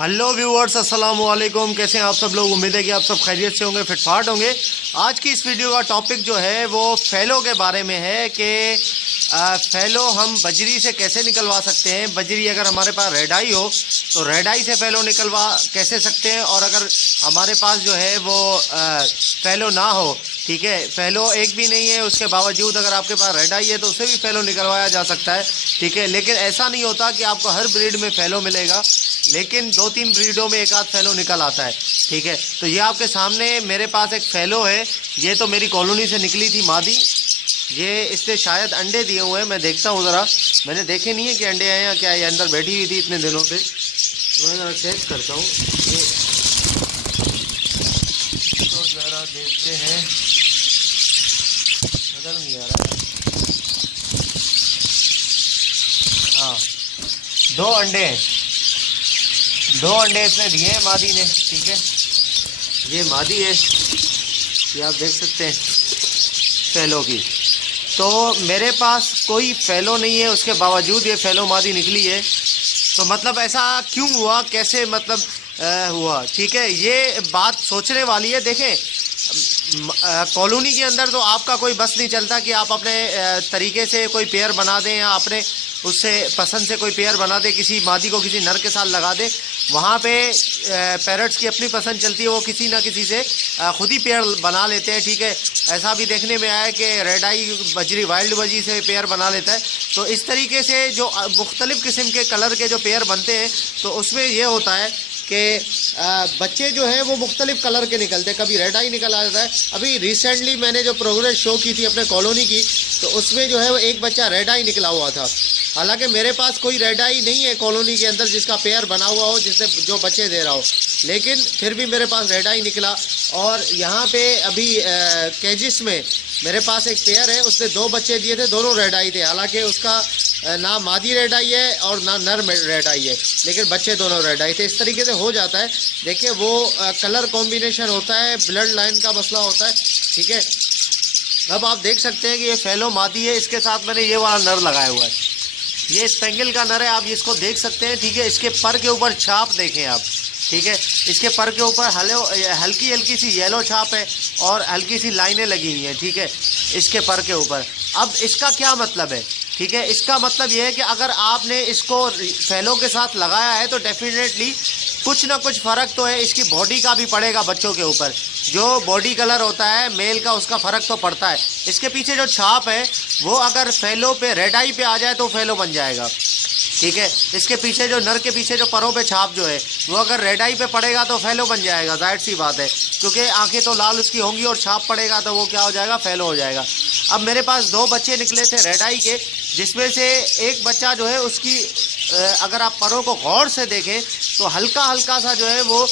Hello viewers, अस्सलाम वालेकुम। कैसे हैं आप सब लोग? उम्मीद है कि आप सब खैरियत से होंगे, फिटफाट होंगे। आज की इस वीडियो का टॉपिक जो है वो फैलो के बारे में है कि फैलो हम बजरी से कैसे निकलवा सकते हैं। बजरी अगर हमारे पास रेड आई हो तो रेड आई से फैलो निकलवा कैसे सकते हैं, और अगर हमारे पास जो है वो फैलो ना हो, ठीक है, फैलो एक भी नहीं है, उसके बावजूद अगर आपके पास रेड आई है तो उससे भी फैलो निकलवाया जा सकता है, ठीक है। लेकिन ऐसा नहीं होता कि आपको हर ब्रीड में फैलो मिलेगा, लेकिन 2-3 ब्रीडों में एक आध फैलो निकल आता है, ठीक है। तो ये आपके सामने मेरे पास एक फैलो है। ये तो मेरी कॉलोनी से निकली थी मादी। ये इसने शायद अंडे दिए हुए हैं, मैं देखता हूँ ज़रा। मैंने देखे नहीं है कि अंडे आए या क्या। ये अंदर बैठी हुई थी इतने दिनों से, तो मैं ज़रा चेक करता हूँ। तो ज़रा देखते हैं, नज़र नहीं आ रहा है। हाँ, 2 अंडे हैं, 2 अंडे इसने दिए हैं मादी ने, ठीक है। ये मादी है, ये आप देख सकते हैं फैलो की। तो मेरे पास कोई फैलो नहीं है, उसके बावजूद ये फैलो मादी निकली है। तो मतलब ऐसा क्यों हुआ, कैसे मतलब हुआ, ठीक है। ये बात सोचने वाली है। देखें, कॉलोनी के अंदर तो आपका कोई बस नहीं चलता कि आप अपने तरीके से कोई पेयर बना दें या अपने उससे पसंद से कोई पेयर बना दे, किसी मादी को किसी नर के साथ लगा दे। वहाँ पे पैरट्स की अपनी पसंद चलती है, वो किसी ना किसी से खुद ही पेयर बना लेते हैं, ठीक है। ऐसा भी देखने में आया कि रेड आई बजरी वाइल्ड बजी से पेयर बना लेता है। तो इस तरीके से जो मुख्तलिफ़ किस्म के कलर के जो पेयर बनते हैं, तो उसमें ये होता है कि बच्चे जो हैं वो मुख्तलिफ़ कलर के निकलते हैं। कभी रेड आई निकल आ जाता है। अभी रिसेंटली मैंने जो प्रोग्रेस शो की थी अपने कॉलोनी की, तो उसमें जो है वो एक बच्चा रेड आई निकला हुआ था। हालांकि मेरे पास कोई रेड आई नहीं है कॉलोनी के अंदर जिसका पेयर बना हुआ हो, जिससे जो बच्चे दे रहा हो, लेकिन फिर भी मेरे पास रेड आई निकला। और यहाँ पे अभी केजिस में मेरे पास एक पेयर है, उसने 2 बच्चे दिए थे, दोनों रेड आई थे। हालांकि उसका ना मादी रेड आई है और ना नर रेड आई है, लेकिन बच्चे दोनों रेड आई थे। इस तरीके से हो जाता है। देखिए, वो कलर कॉम्बिनेशन होता है, ब्लड लाइन का मसला होता है, ठीक है। अब आप देख सकते हैं कि ये फैलो मादी है, इसके साथ मैंने ये वाला नर लगाया हुआ है। ये स्पेंगल का नर है, आप इसको देख सकते हैं, ठीक है। इसके पर के ऊपर छाप देखें आप, ठीक है। इसके पर के ऊपर हल्की हल्की सी येलो छाप है और हल्की सी लाइनें लगी हुई हैं, ठीक है, इसके पर के ऊपर। अब इसका क्या मतलब है, ठीक है। इसका मतलब ये है कि अगर आपने इसको फैलो के साथ लगाया है तो डेफिनेटली कुछ ना कुछ फ़र्क तो है। इसकी बॉडी का भी पड़ेगा बच्चों के ऊपर, जो बॉडी कलर होता है मेल का, उसका फ़र्क तो पड़ता है। इसके पीछे जो छाप है वो अगर फैलो पे रेड आई पे आ जाए तो फैलो बन जाएगा, ठीक है। इसके पीछे जो नर के पीछे जो परों पे छाप जो है वो अगर रेड आई पे पड़ेगा तो फैलो बन जाएगा, जाहिर सी बात है, क्योंकि आंखें तो लाल उसकी होंगी और छाप पड़ेगा तो वो क्या हो जाएगा, फैलो हो जाएगा। अब मेरे पास 2 बच्चे निकले थे रेड आई के, जिसमें से एक बच्चा जो है उसकी अगर आप परों को गौर से देखें तो हल्का हल्का सा जो है वो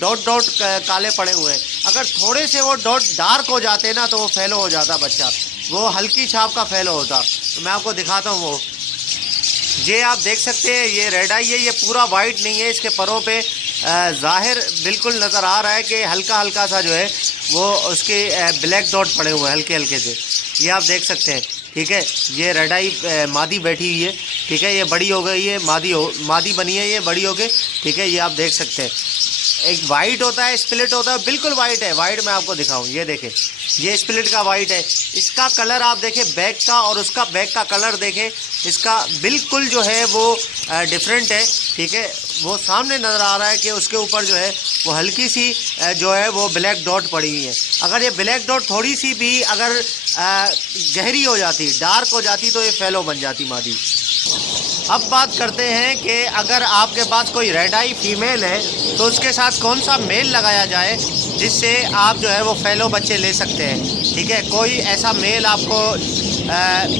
डॉट डॉट काले पड़े हुए हैं। अगर थोड़े से वो डॉट डार्क हो जाते ना तो वो फैलो हो जाता बच्चा, वो हल्की छाप का फैलो होता। तो मैं आपको दिखाता हूँ। वो ये आप देख सकते हैं, ये रेड आई है, ये पूरा वाइट नहीं है। इसके परों पे ज़ाहिर बिल्कुल नज़र आ रहा है कि हल्का हल्का सा जो है वो उसके ब्लैक डॉट पड़े हुए हैं हल्के हल्के से, ये आप देख सकते हैं, ठीक है। ये रेड आई मादी बैठी हुई है, ठीक है। ये बड़ी हो गई है, मादी बनी है ये बड़ी हो गई, ठीक है। ये आप देख सकते हैं, एक वाइट होता है, स्प्लिट होता है, बिल्कुल वाइट है। वाइट मैं आपको दिखाऊं, ये देखें, ये स्प्लिट का वाइट है। इसका कलर आप देखें बैक का और उसका बैक का कलर देखें, इसका बिल्कुल जो है वो डिफरेंट है, ठीक है। वो सामने नज़र आ रहा है कि उसके ऊपर जो है वो हल्की सी जो है वो ब्लैक डॉट पड़ी हुई है। अगर ये ब्लैक डॉट थोड़ी सी भी अगर गहरी हो जाती, डार्क हो जाती, तो ये फैलो बन जाती मादी। अब बात करते हैं कि अगर आपके पास कोई रेड आई फीमेल है तो उसके साथ कौन सा मेल लगाया जाए जिससे आप जो है वो फैलो बच्चे ले सकते हैं, ठीक है। कोई ऐसा मेल आपको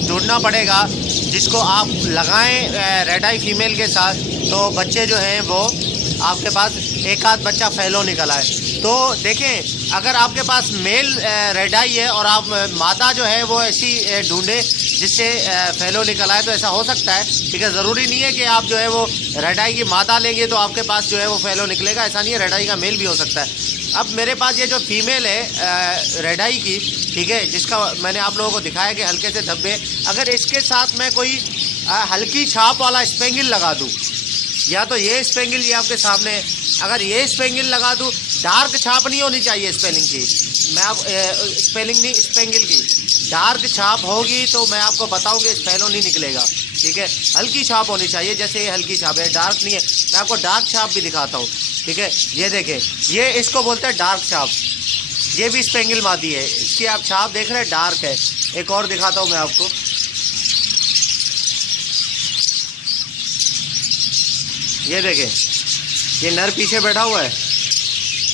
ढूंढना पड़ेगा जिसको आप लगाएं रेड आई फीमेल के साथ, तो बच्चे जो हैं वो आपके पास एक आध बच्चा फैलो निकल आए। तो देखें, अगर आपके पास मेल रेड आई है और आप मादा जो है वो ऐसी ढूंढे जिससे फैलो निकल आए, तो ऐसा हो सकता है, ठीक है। ज़रूरी नहीं है कि आप जो है वो रेड आई की मादा लेंगे तो आपके पास जो है वो फैलो निकलेगा, ऐसा नहीं है। रेड आई का मेल भी हो सकता है। अब मेरे पास ये जो फीमेल है रेड आई की, ठीक है, जिसका मैंने आप लोगों को दिखाया कि हल्के से धब्बे, अगर इसके साथ मैं कोई हल्की छाप वाला स्पेंगिल लगा दूँ, या तो ये स्पेंगल ये आपके सामने है। अगर ये स्पेंगल लगा दूँ, डार्क छाप नहीं होनी चाहिए स्पेलिंग की, मैं आप स्पेलिंग नहीं स्पेंगल की, डार्क छाप होगी तो मैं आपको बताऊंगा फैलो नहीं निकलेगा, ठीक है। हल्की छाप होनी चाहिए, जैसे ये हल्की छाप है, डार्क नहीं है। मैं आपको डार्क छाप भी दिखाता हूँ, ठीक है। ये देखें, ये इसको बोलते हैं डार्क छाप, ये भी स्पेंगल मादी है, इसकी आप छाप देख रहे हैं डार्क है। एक और दिखाता हूँ मैं आपको, ये देखें, ये नर पीछे बैठा हुआ है,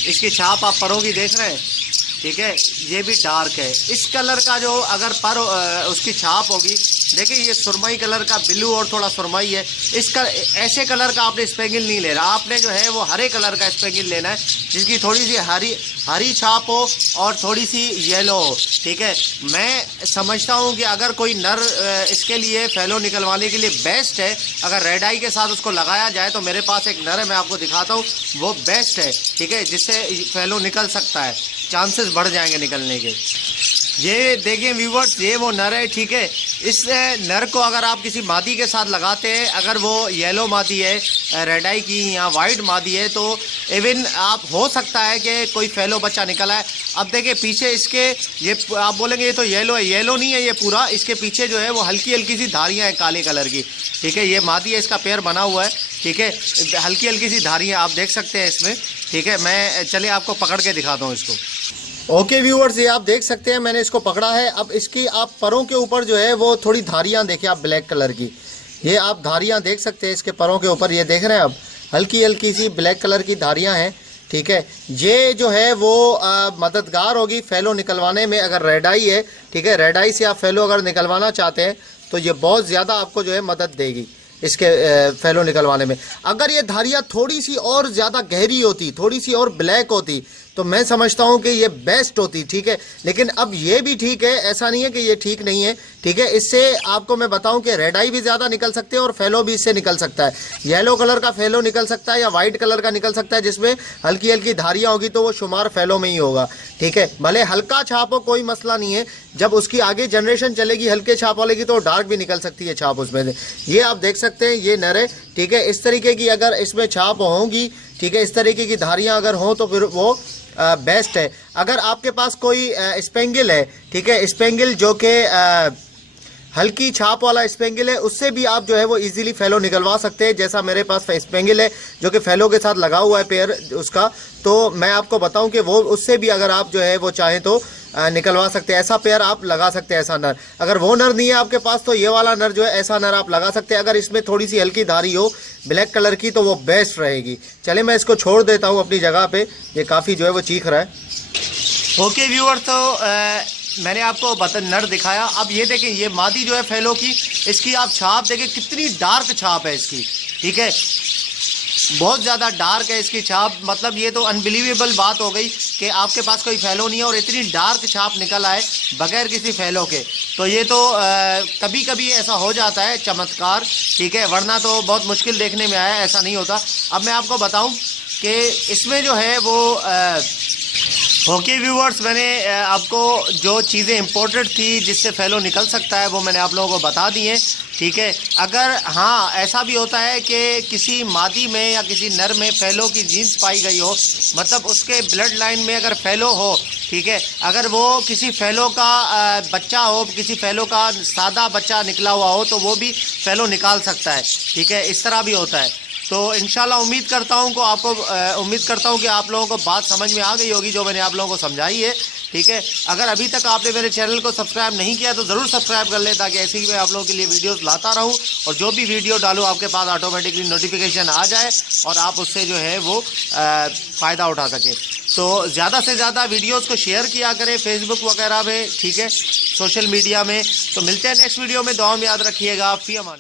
इसकी छाप आप परों की देख रहे हैं, ठीक है। ये भी डार्क है। इस कलर का जो अगर पर उसकी छाप होगी, देखिए ये सुरमई कलर का, ब्लू और थोड़ा सुरमई है, इसका ऐसे कलर का आपने स्पेंगल नहीं लेना, आपने जो है वो हरे कलर का स्पेंगल लेना है, जिसकी थोड़ी सी हरी छाप हो और थोड़ी सी येलो हो, ठीक है। मैं समझता हूँ कि अगर कोई नर इसके लिए फैलो निकलवाने के लिए बेस्ट है, अगर रेड आई के साथ उसको लगाया जाए, तो मेरे पास एक नर है, मैं आपको दिखाता हूँ, वो बेस्ट है, ठीक है, जिससे फैलो निकल सकता है, चांसेस बढ़ जाएंगे निकलने के। ये देखिए व्यूवर्स, ये वो नर है, ठीक है। इस नर को अगर आप किसी मादी के साथ लगाते हैं, अगर वो येलो मादी है रेड आई की या वाइट मादी है, तो इवन आप हो सकता है कि कोई फैलो बच्चा निकला है। अब देखिए पीछे इसके, ये आप बोलेंगे ये तो येलो है, येलो नहीं है ये पूरा, इसके पीछे जो है वो हल्की हल्की सी धारियाँ हैं काले कलर की, ठीक है। ये मादी है, इसका पैर बना हुआ है, ठीक है, हल्की हल्की सी धारियाँ आप देख सकते हैं इसमें, ठीक है। मैं चलिए आपको पकड़ के दिखाता हूँ इसको। ओके व्यूअर्स, ये आप देख सकते हैं मैंने इसको पकड़ा है। अब इसकी आप परों के ऊपर जो है वो थोड़ी धारियां देखिए आप, ब्लैक कलर की, ये आप धारियां देख सकते हैं इसके परों के ऊपर, ये देख रहे हैं आप, हल्की हल्की सी ब्लैक कलर की धारियां हैं, ठीक है। ये जो है वो मददगार होगी फैलो निकलवाने में। अगर रेड आई है, ठीक है, रेड आई से आप फैलो अगर निकलवाना चाहते हैं तो ये बहुत ज़्यादा आपको जो है मदद देगी इसके फैलो निकलवाने में। अगर ये धारियाँ थोड़ी सी और ज़्यादा गहरी होती, थोड़ी सी और ब्लैक होती, तो मैं समझता हूँ कि ये बेस्ट होती, ठीक है। लेकिन अब ये भी ठीक है, ऐसा नहीं है कि ये ठीक नहीं है, ठीक है। इससे आपको मैं बताऊँ कि रेड आई भी ज़्यादा निकल सकते हैं और फैलो भी इससे निकल सकता है। येलो कलर का फैलो निकल सकता है या वाइट कलर का निकल सकता है, जिसमें हल्की हल्की धारियाँ होगी, तो वो शुमार फैलो में ही होगा, ठीक है। भले हल्का छाप हो, कोई मसला नहीं है, जब उसकी आगे जनरेशन चलेगी हल्के छाप वाले की, तो डार्क भी निकल सकती है छाप उसमें से। ये आप देख सकते हैं, ये नर है, ठीक है। इस तरीके की अगर इसमें छाप होंगी, ठीक है, इस तरीके की धारियाँ अगर हों, तो फिर वो बेस्ट है। अगर आपके पास कोई स्पेंगल है, ठीक है, स्पेंगल जो कि हल्की छाप वाला स्पेंगल है, उससे भी आप जो है वो इजीली फैलो निकलवा सकते हैं। जैसा मेरे पास स्पेंगल है जो कि फैलो के साथ लगा हुआ है पेयर उसका, तो मैं आपको बताऊं कि वो उससे भी अगर आप जो है वो चाहें तो निकलवा सकते हैं। ऐसा पेयर आप लगा सकते हैं, ऐसा नर। अगर वो नर नहीं है आपके पास, तो ये वाला नर जो है, ऐसा नर आप लगा सकते हैं। अगर इसमें थोड़ी सी हल्की धारी हो ब्लैक कलर की, तो वो बेस्ट रहेगी। चलिए मैं इसको छोड़ देता हूँ अपनी जगह पे, ये काफ़ी जो है वो चीख रहा है। ओके व्यूअर, तो मैंने आपको नर दिखाया। अब ये देखें, ये मादी जो है फैलो की, इसकी आप छाप देखें कितनी डार्क छाप है इसकी, ठीक है, बहुत ज़्यादा डार्क है इसकी छाप। मतलब ये तो अनबिलीवेबल बात हो गई कि आपके पास कोई फैलो नहीं है और इतनी डार्क छाप निकल आए बगैर किसी फैलो के। तो ये तो कभी कभी ऐसा हो जाता है चमत्कार, ठीक है, वरना तो बहुत मुश्किल देखने में आया, ऐसा नहीं होता। अब मैं आपको बताऊं कि इसमें जो है वो ओके व्यूअर्स, मैंने आपको जो चीज़ें इम्पोर्टेंट थी जिससे फैलो निकल सकता है वो मैंने आप लोगों को बता दी है, ठीक है। अगर हाँ ऐसा भी होता है कि किसी मादी में या किसी नर में फैलो की जीन्स पाई गई हो, मतलब उसके ब्लड लाइन में अगर फैलो हो, ठीक है, अगर वो किसी फैलो का बच्चा हो, किसी फैलो का सादा बच्चा निकला हुआ हो, तो वो भी फैलो निकाल सकता है, ठीक है, इस तरह भी होता है। तो इंशाल्लाह उम्मीद करता हूं कि आप लोगों को बात समझ में आ गई होगी जो मैंने आप लोगों को समझाई है, ठीक है। अगर अभी तक आपने मेरे चैनल को सब्सक्राइब नहीं किया तो ज़रूर सब्सक्राइब कर लें, ताकि ऐसे ही मैं आप लोगों के लिए वीडियोस लाता रहूं और जो भी वीडियो डालूं आपके पास ऑटोमेटिकली नोटिफिकेशन आ जाए और आप उससे जो है वो फ़ायदा उठा सकें। तो ज़्यादा से ज़्यादा वीडियोस को शेयर किया करें फेसबुक वगैरह में, ठीक है, सोशल मीडिया में। तो मिलते हैं नेक्स्ट वीडियो में, दुआ में याद रखिएगा। फी अमान।